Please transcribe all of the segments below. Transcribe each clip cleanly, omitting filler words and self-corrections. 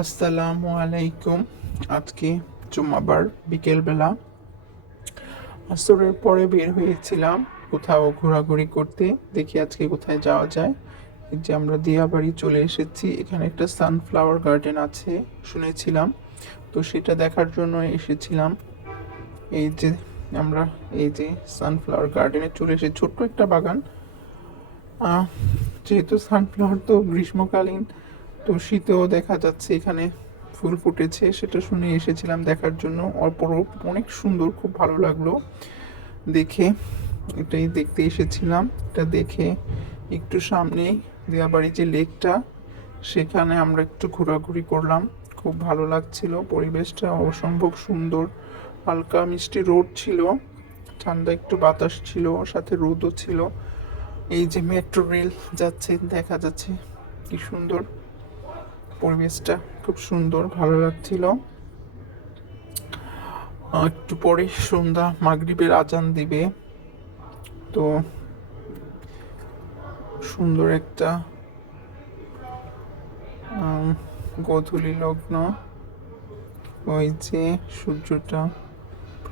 আসসালামু আলাইকুম। আজকে জুম্মাবার বিকেলবেলা আসরের পরে বের হয়েছিলাম কোথাও ঘোরাঘুরি করতে। দেখি আজকে কোথায় যাওয়া যায়। এই যে আমরা দিয়াবাড়ি চলে এসেছি। এখানে একটা সানফ্লাওয়ার গার্ডেন আছে শুনেছিলাম, তো সেটা দেখার জন্য এসেছিলাম। এই যে আমরা এই যে সানফ্লাওয়ার গার্ডেনে চলে এসে ছোট্ট একটা বাগান। আহ, যেহেতু সানফ্লাওয়ার তো গ্রীষ্মকালীন, তো শীতেও দেখা যাচ্ছে এখানে ফুল ফুটেছে, সেটা শুনে এসেছিলাম দেখার জন্য। অপরূপ, অনেক সুন্দর, খুব ভালো লাগলো দেখে। এটাই দেখতে এসেছিলাম। এটা দেখে একটু সামনেই দিয়াবাড়ি যে লেকটা, সেখানে আমরা একটু ঘোরাঘুরি করলাম। খুব ভালো লাগছিল, পরিবেশটা অসম্ভব সুন্দর। হালকা মিষ্টি রোদ ছিল, ঠান্ডা একটু বাতাস ছিল, সাথে রোদও ছিল। এই যে মেট্রো রেল যাচ্ছে দেখা যাচ্ছে, কি সুন্দর পরিবেশটা, খুব সুন্দর, ভালো লাগছিল। একটু পরে সন্ধ্যা মাগরিবের আজান দিবে, তো সুন্দর একটা গোধূলি লগ্ন। ওই যে সূর্যটা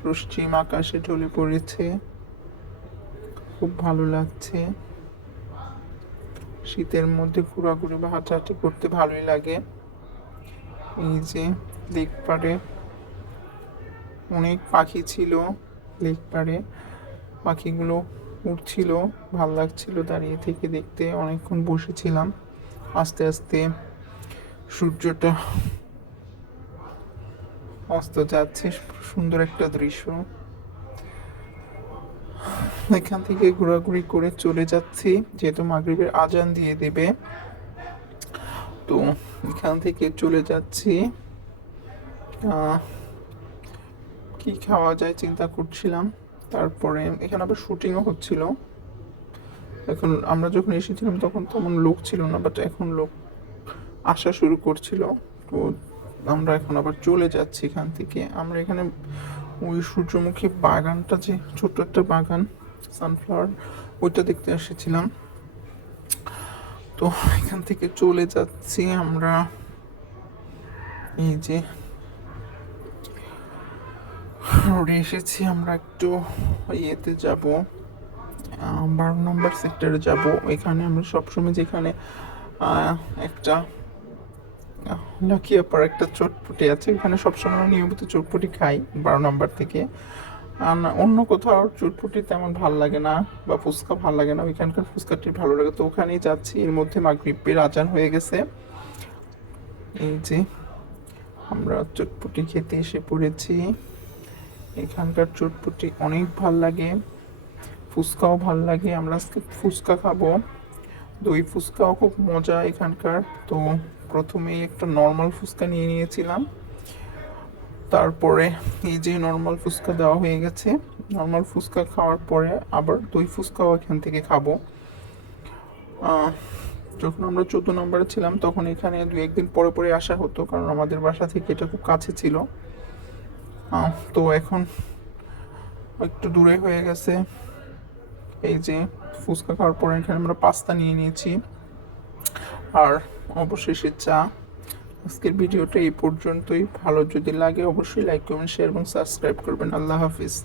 পশ্চিম আকাশে ঢলে পড়েছে, খুব ভালো লাগছে। শীতের মধ্যে ঘোরাঘুরি বা হাঁটাহাঁটি করতে ভালোই লাগে। এই যে লেক পাড়ে অনেক পাখি ছিল, লেক পাড়ে পাখিগুলো উড়ছিল, ভাল লাগছিল দাঁড়িয়ে থেকে দেখতে। অনেকক্ষণ বসেছিলাম। আস্তে আস্তে সূর্যটা অস্ত যাচ্ছে, সুন্দর একটা দৃশ্য। এখান থেকে ঘোরাঘুরি করে চলে যাচ্ছি, যেহেতু মাগরিবের আজান দিয়ে দেবে, তো এখান থেকে চলে যাচ্ছি। কি খাওয়া যায় চিন্তা করছিলাম। তারপরে এখানে আবার শুটিংও হচ্ছিল। এখন আমরা যখন এসেছিলাম তখন তেমন লোক ছিল না, বাট এখন লোক আসা শুরু করছিল। তো আমরা এখন আবার চলে যাচ্ছি এখান থেকে। আমরা এখানে ওই সূর্যমুখী বাগানটা, যে ছোট্ট একটা বাগান সানফ্লাওয়ার, ওইটা দেখতে এসেছিলাম। তো এখান থেকে চলে যাচ্ছি আমরা। এই যে রোডে এসেছি, আমরা একটু ইয়েতে যাব, 12 নম্বর সেক্টরে যাব। এখানে আমরা সবসময় যেখানে একটা লাকিয়াপাড়া একটা চটপটি আছে, এখানে সবসময় নিয়মিত চটপটি খাই 12 নম্বর থেকে। আর অন্য কোথাও চটপটি তেমন ভাল লাগে না, বা ফুচকা ভাল লাগে না। ওইখানকার ফুচকাটি ভালো লাগে, তো ওখানেই যাচ্ছি। এর মধ্যে মাগরিবের আজান হয়ে গেছে। এই যে আমরা চটপটি খেতে এসে পড়েছি। এখানকার চটপটি অনেক ভাল লাগে, ফুচকাও ভাল লাগে। আমরা আজকে ফুচকা খাবো, দই ফুচকাও খুব মজা এখানকার। তো প্রথমেই একটা নর্মাল ফুচকা নিয়ে নিয়েছিলাম, তারপরে এই যে নর্মাল ফুচকা দেওয়া হয়ে গেছে। নর্মাল ফুচকা খাওয়ার পরে আবার দই ফুচকাও এখান থেকে খাবো। যখন আমরা 14 নম্বরে ছিলাম তখন এখানে 2-1 দিন পরে পরে আসা হতো, কারণ আমাদের বাসা থেকে এটা খুব কাছে ছিল। তো এখন একটু দূরে হয়ে গেছে। এই যে ফুচকা খাওয়ার পরে এখানে আমরা পাস্তা নিয়ে নিয়েছি, আর অবশেষে চা। আজকের ভিডিওটা এই পর্যন্তই। ভালো যদি লাগে অবশ্যই লাইক, কমেন্ট, শেয়ার এবং সাবস্ক্রাইব করবেন। আল্লাহ হাফিজ।